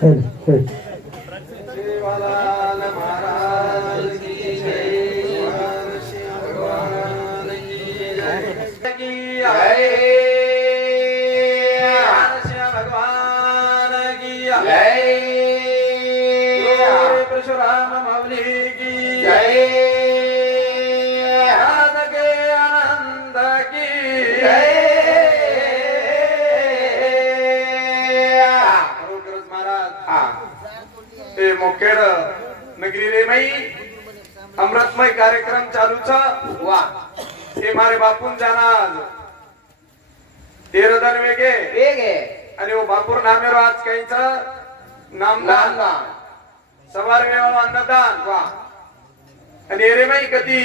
चल चल माई अमृतमय कार्यक्रम चालू छ वा. ते मारे बापून जाणार. तेरदान वेगे. वेगे. आणि वो बापूर नामेरो आज काहीच नामदान. सवार वेळा अन्नदान. वा. आणि एरे माई कधी?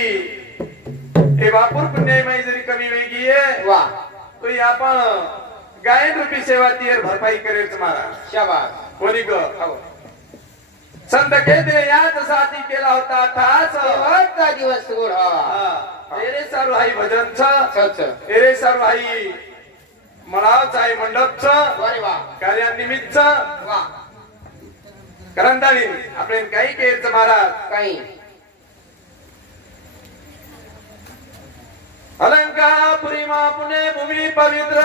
हे बापूर पुण्य माई जरी कमी वेगी आहे वा. तो ही आपण गायन रूपी सेवा तीर भरपाई करेल तुम्हाला. शाबास. कोणी ग संत केंद्रे याच साठी केला होता ठास शेवटचा दिवस सोड हा. एरे सर्व हाई भजनच एरे सर्व हाई मळावच आहे मंडपच कार्यानिमित्त. करंदाळी आपण काही केलं महाराज. काही. अलंकापुरी मा पुणे भूमी पवित्र.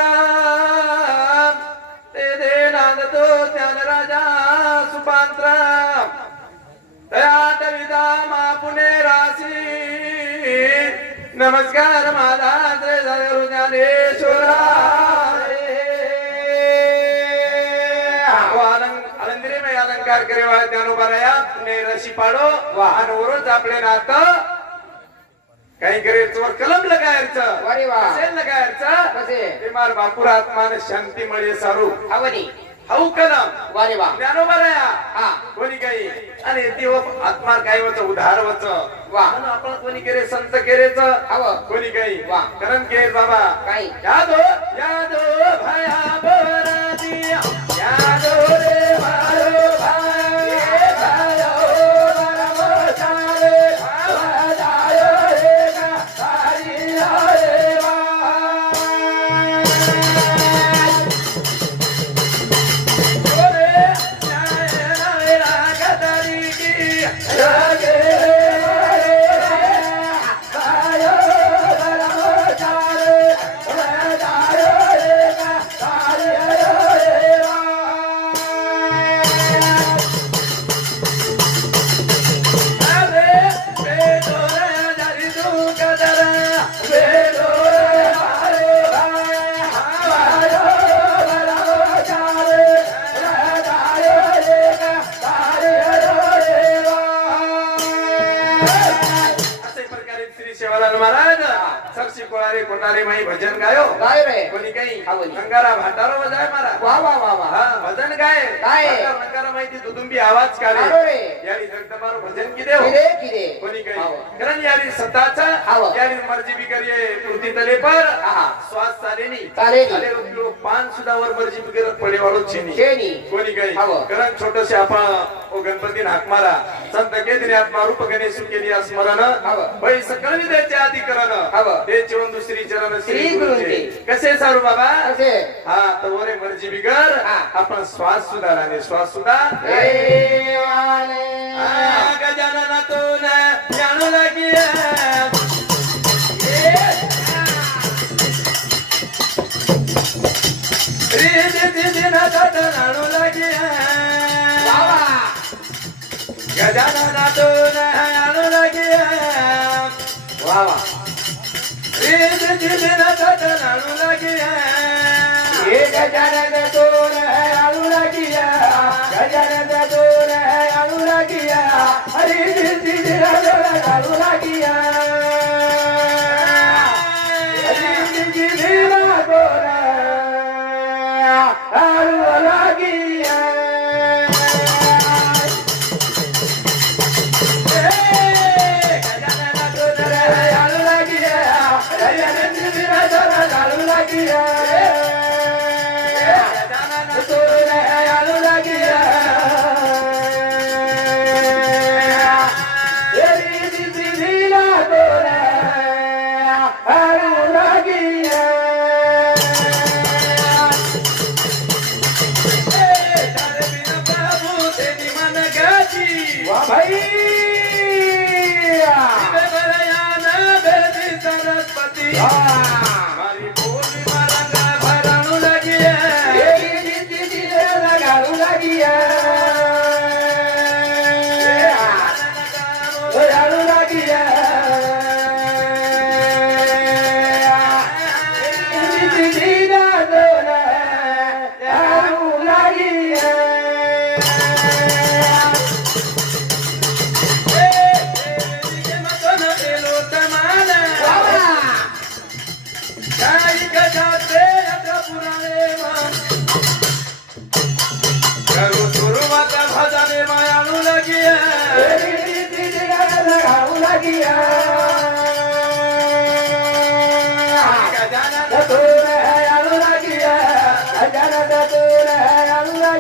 ते दे नांदतो ज्ञान राजा सुपांत्र. तयात विदा मा पुणे राशी. नमस्कार माझा जय जय गुरु ज्ञानेश्वरा अलंदिरे हो, में अलंकार करे वाला ज्ञानोबाराया पुणे रशी पाडो. आणि वरोज आपले नातं. काही करायचं कलम लगायचं. अरे वा. कसे लगायचं. कसे? ते मार बापूर आत्मान शांती मिळे सारू. आवनी. हाऊ कलम. वारे वा. ज्ञानोबाराया. हा. कोणी काही? आणि ते व आत्मा काय वच उधार वच वा. आपण कोणी केले संत केरेच. हवं. कोणी काही? वा. करण के बाबा. काही. यादो यादो भया बोरादी यादो अंगारा भाटारो बजाय मारा वा वा वा वा हा भजन गाय गाय. नंगारा माहिती दुदुंबी आवाज काढो. यारी जगदंबारो भजन की देव किरे किरे कोणी हाव. कारण यारी सताचा. यारी मर्जी बी करिये पूर्ती तले पर. श्वास चालेनी चालेनी. पान सुद्धा वर मर्जी करत पडे वाढू चिनी. शेणी कोणी काही. कारण छोटसे आपण ओ गणपती हाक मारा संत केंद्री आत्मा रूप गणेश केली स्मरण हाव. बाई सकळ विद्याचे आधी करण हाव. ते चिवंत दुसरी चरण श्री गुरुचे. कसे सारू बाबा? हा तर वरे मर्जी बिगर. हा. आपण श्वास सुधाराने श्वास सुद्धा. गजाननातून जाणू लागी गजाननातून जाणू लागी वा वा जाणू लागी हे गजानन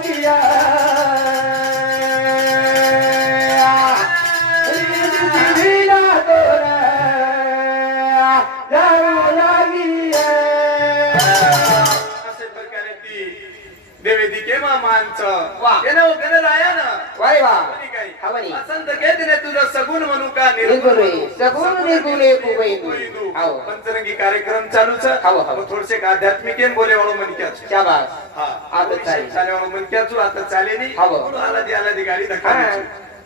ती देवेदी केव्हा मानचं वा. गेलं गेलं राया ना. वारे वा. कोणी काही हवनी असंत घेते ने तुझं सगुण म्हणू का निर्गुण आहे. सगुण निर्गुण आहे कुबैंदू. हाव. पंचरंगी कार्यक्रम चालूच हाव, हाव. थोडसे आध्यात्मिक बोले वाळू मनक्याच शाबास हा आता चालेल. चाले वाळू मनक्याचू आता चालेली हाव. म्हणून आला ती आला ती गाडी हा. धक्का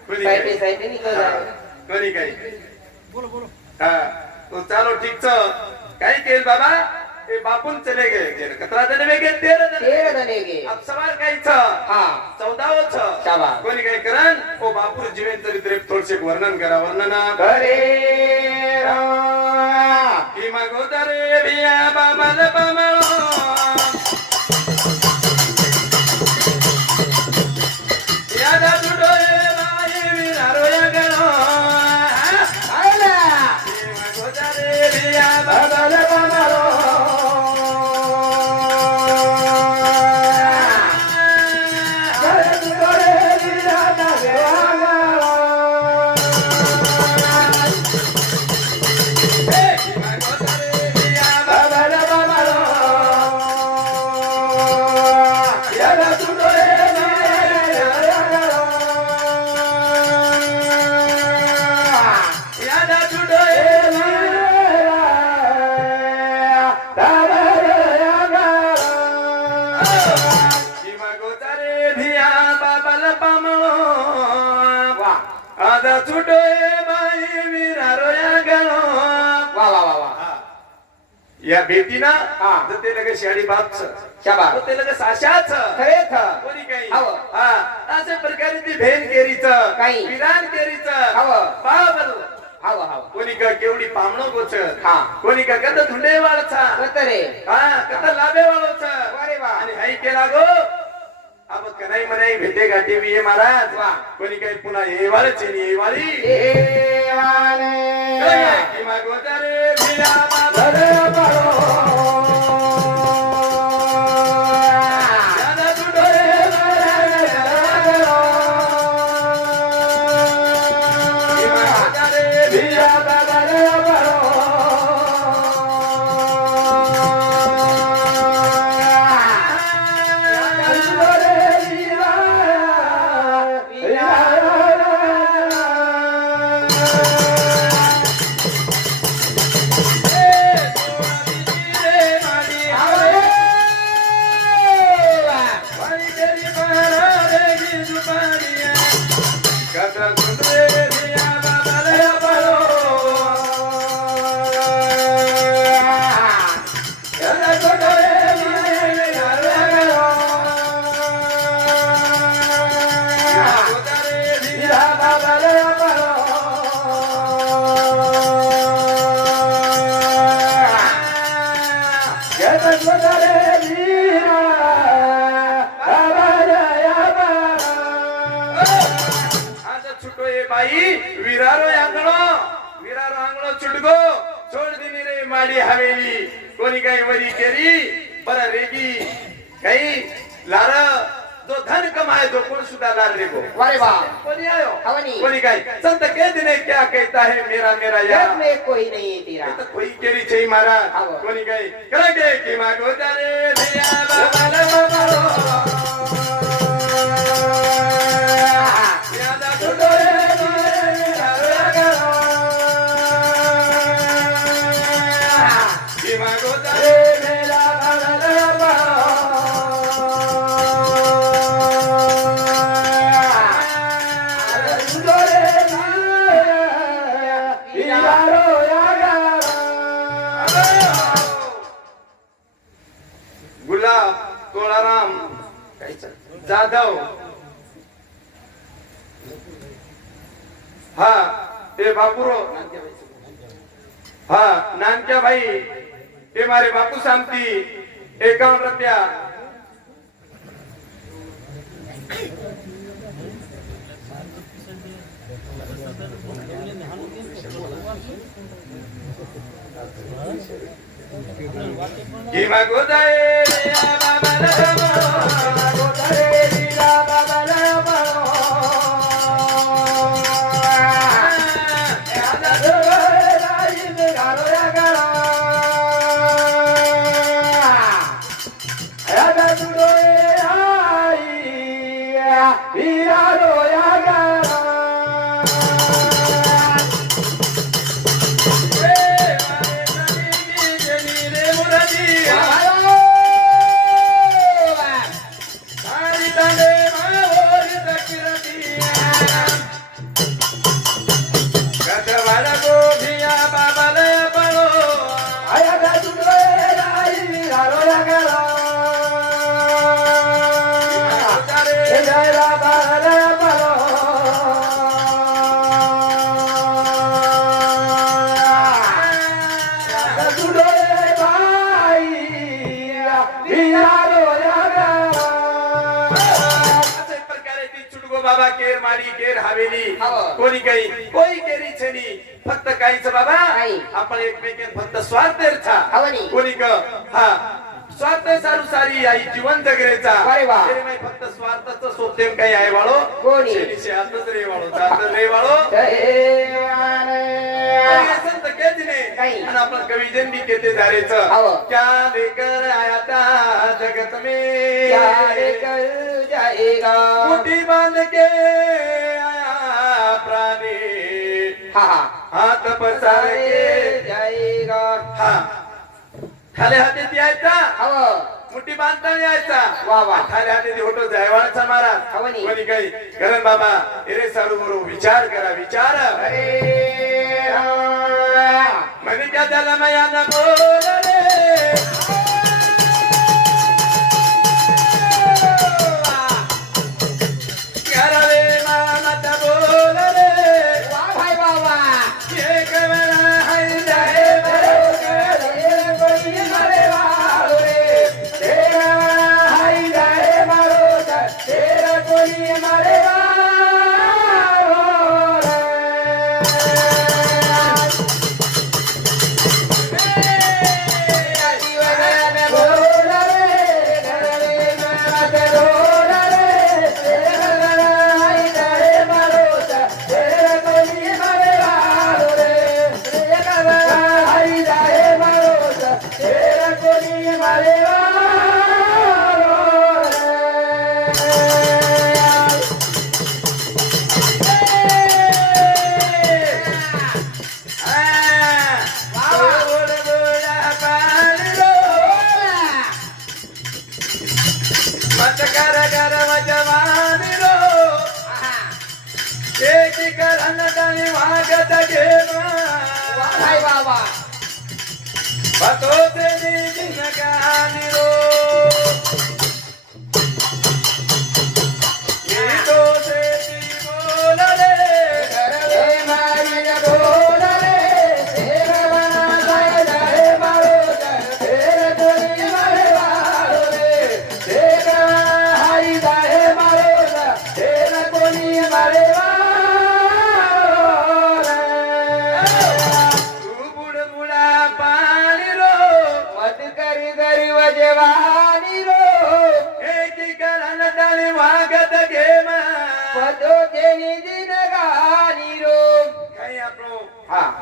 कोणी साईडे काही साईडे हा. आहे. कोणी काही हा तो चालो ठीक च काही केल बाबा ते बापून चले गए कतरा जण वेगे तेरा जण तेर धनेगे अब सवाल काहीच हा चौदावच शाबास. कोणी काही करण ओ बापूर जीवन चरित्र थोडसे वर्णन करा वर्णन करे रा. की मागोदरे बिया बाबाल बामळो बाई या या भेटीना हा. ते लगे शाडी बापच. शाबास. ते लगे साशाच. खरेच कोणी काही? हाव. हा. अशा प्रकारे ती भेन केरीच काही. विरान केरीच. हाव. पावल हाव हाव. कोणी का केवढी पामणो गोच हा. कोणी का कत धुंडे वाळचा कतरे हा. कत लाभे वाळोच अरे वा. आणि हाई केला गो. अब कनाई मनाई भेटे गाठी बी ये महाराज. वा. कोणी काही पुन्हा ये वाळच ये वाळी देवाने की मागोता रे भिया काही वरी केली बर रेगी काही लार जो धन कमाए जो कोण सुद्धा लार रेगो वारे वा. कोणी आयो? हवनी. कोणी काही संत के दिने क्या कहता है मेरा मेरा यार में कोई नहीं तेरा। तर कोई केली छै महाराज. कोणी काही करा के की मागो रे धिया बाबाला बाबालो नानक्या भाई ते मारे बापू सांगती एकावन्न रुपया की बाबा केर मारी केर हवेली. हो. कोणी काही कोई केरी छेनी. फक्त काहीच बाबा. आपण एकमेकांत फक्त स्वार्थ था हवनी. कोणी क? हा. स्वार्थ सारू सारी आई जीवन जगरेचा नाही फक्त स्वार्थच सोतेम काही आहे वाळो. कोणी? शेतीशी आतच रे वाळो रे वाळो. संत केच. नाही. आणि आपण कवी जन्मी केते झारेचं हवं. क्या लेकर आया था जगत में? जाएगा? मुठी बांध के आया प्राणी. हा हा. हात पसार के जाएगा. हा. खाली हाती यायचा? हवं मुठी बांधताना यायचा? वा वा. खाली हाती होतो जयवाळचा महाराज. कोणी काही. करण बाबा एरे सारू बरोबर विचार करा विचार. अरे. म्हणे क्या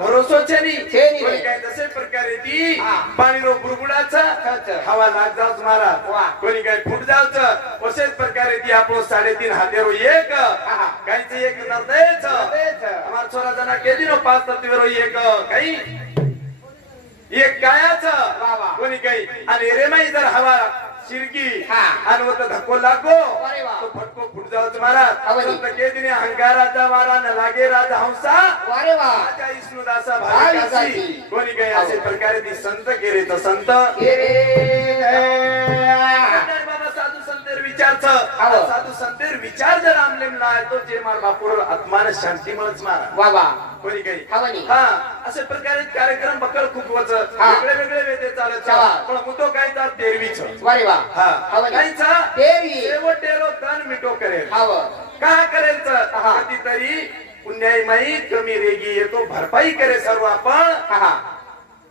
ભરોસો છે નહીં છે નહીં કોઈ કાય દસે પ્રકારે દી પાણીનો બુરબુડા છે હવા લાગ જાવ તમારા કોઈ કાય ફૂટ જાવ છે ઓસે પ્રકારે દી આપણો 3.5 હાજરો એક કાઈ છે એક નર્દય છે અમાર છોરા જના કેજી નો પાંચ તત્વેરો એક કાઈ એક કાયા છે કોની કઈ અને રેમાઈ જર હવા शिरकी हा. आणि व तो धक्को लागो. तो फटको फुट जाऊच महाराज. अवनी. संत केदिने अहंकाराचा वारा न लागे राजा हंसा. राजा विष्णुदासा भाविकासी. कोणी काही असे प्रकारे ती संत केले तर संत संतेर विचारच अहो. साधू संतेर विचार जर आमलेम लाय तो जे मार बापूर आत्मान शांती मिळच मारा बाबा कोणी काही हवनी. हा असे प्रकारे कार्यक्रम बकल खूप वच. वेगळे वेगळे वेते चालत चला. पण मुतो काय तर तेरवीच वारे वा हा. काहीचा तेरवी. शेवटेरो तन मिटो करेल का करेल हा. कधीतरी पुण्याईमाई कमी रेगी येतो भरपाई करे सर्व आपण हा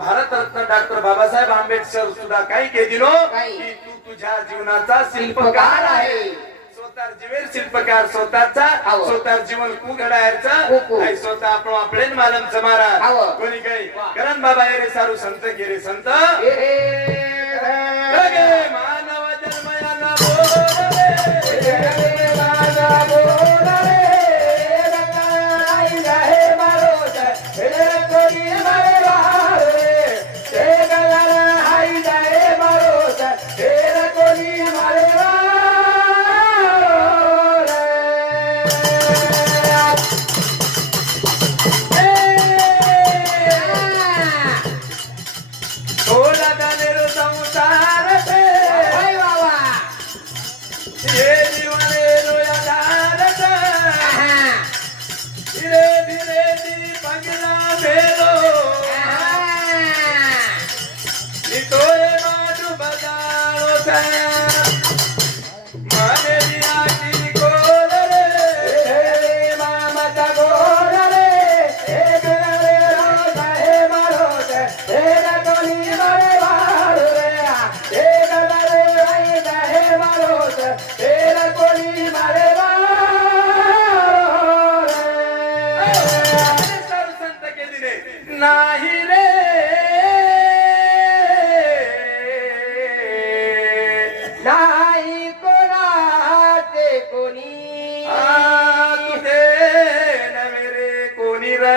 भारत रत्न डॉक्टर बाबासाहेब आंबेडकर सुद्धा काही के दिलो. की तू तुझ्या जीवनाचा शिल्पकार आहे. स्वतः जीवन शिल्पकार स्वतःचा स्वतः जीवन कु घडायचा स्वतः आपण आपले मालम समारा कोणी काही? करण बाबा ये रे सारू संत के रे संत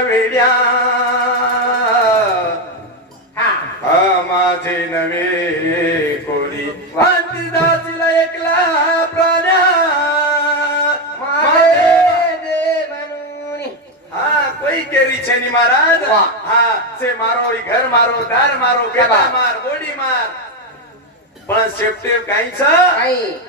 वेड्या. हा. माझे नवे कोणी वाटी दाजीला एकला प्राण्या. कोई केरी छेनी महाराज. हा से मारो घर मारो दार मारो गेला मार गोडी मार. पण शेपटेप काहीच काही.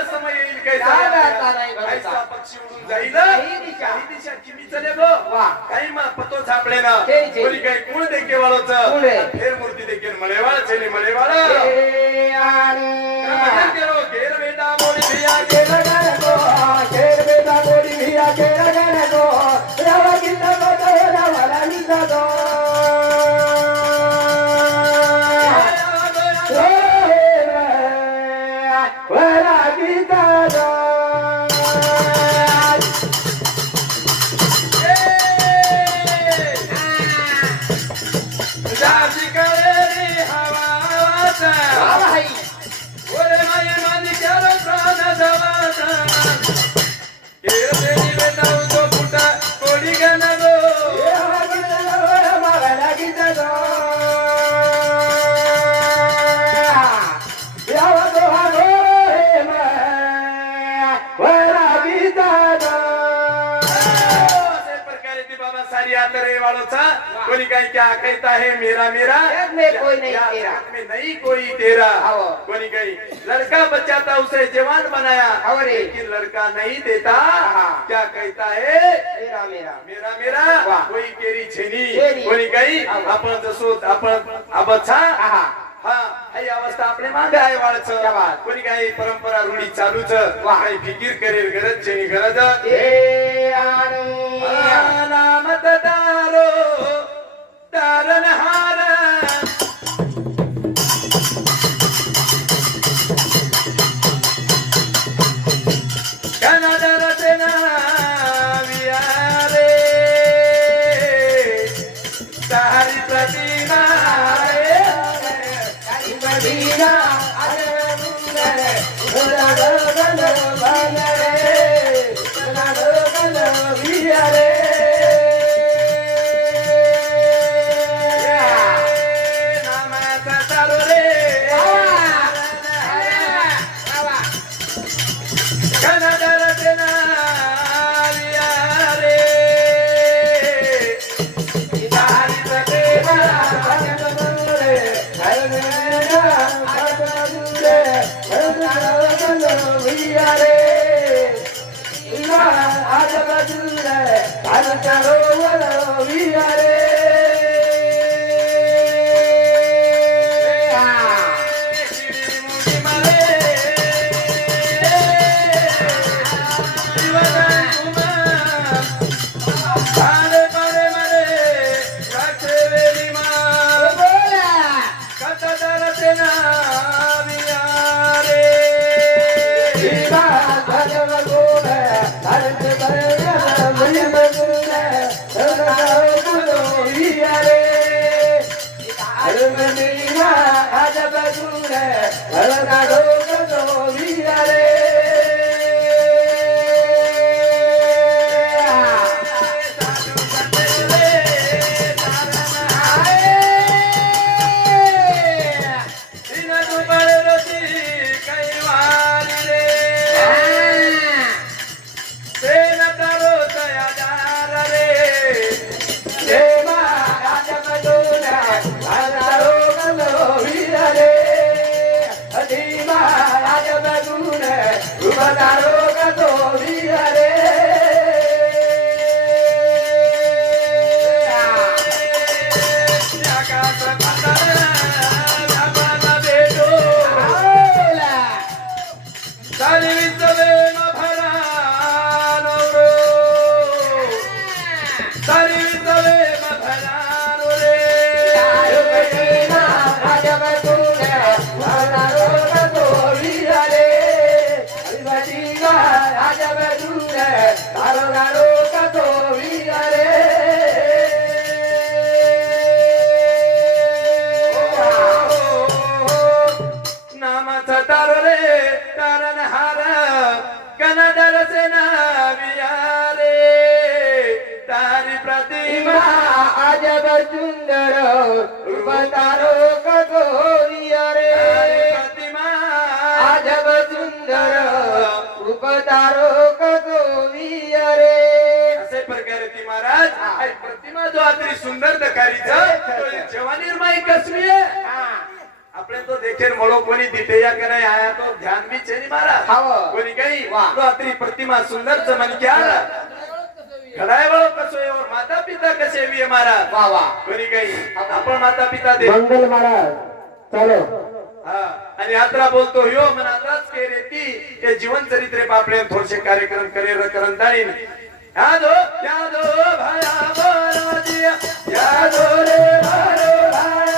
त्याला समय येईल काय कायचा पक्षी उडून जाईल काही दिशा किमी चले गो काही मा पतो छापले ना. कोणी काही कुळ देखे वाळोच फेर मूर्ती देखे मळेवाळ चेले मळेवाळ. केलो घेर बेटा बोली भिया केला गाणं गो. घेर बेटा बोली भिया केला गाणं गो. रावा किल्ला गो रावाला निघा गो. क्या कहता है मेरा मेरा जग में कोई नहीं तेरा। में नहीं कोई तेरा। कोणी काही लड़का बच्चा था उसे जवान बनाया। लेकिन लड़का नहीं देता। क्या कहता है मेरा मेरा मेरा मेरा. कोई केरी छेनी काही आओ. आपण जसो आपण आबच्छा आहा. हा ही अवस्था आपले मागे आहे वाळच. कोणी काही परंपरा रूढी चालूच वाह. काही फिकीर करेल गरज छेनी गरज ए आणि नामत दारो तारणहार வீரர். जो अति सुंदर दकारीचा तो जेव्हा निर्माई कसमी आहे हा. આપણે તો દેખેર મળો કોની દીધેયા કે નહીં આયા તો ધ્યાન બી છે નહીં મારા હાવો. કોની કઈ વાહ. તો અત્રી પ્રતિમા સુંદર છે મને ક્યાં ઘડાય વાળો કશો એવો માતા પિતા કશે એવી અમારા वा वा કોની કઈ આપણ માતા પિતા દે मंगल महाराज चलो हा आणि यात्रा बोलतो ह्यो मन आताच के रेती हे जीवन चरित्रे पापडे थोडेसे कार्यक्रम करे करण ताणी यादो यादो भाया बोलाजी यादो रे भायो भाया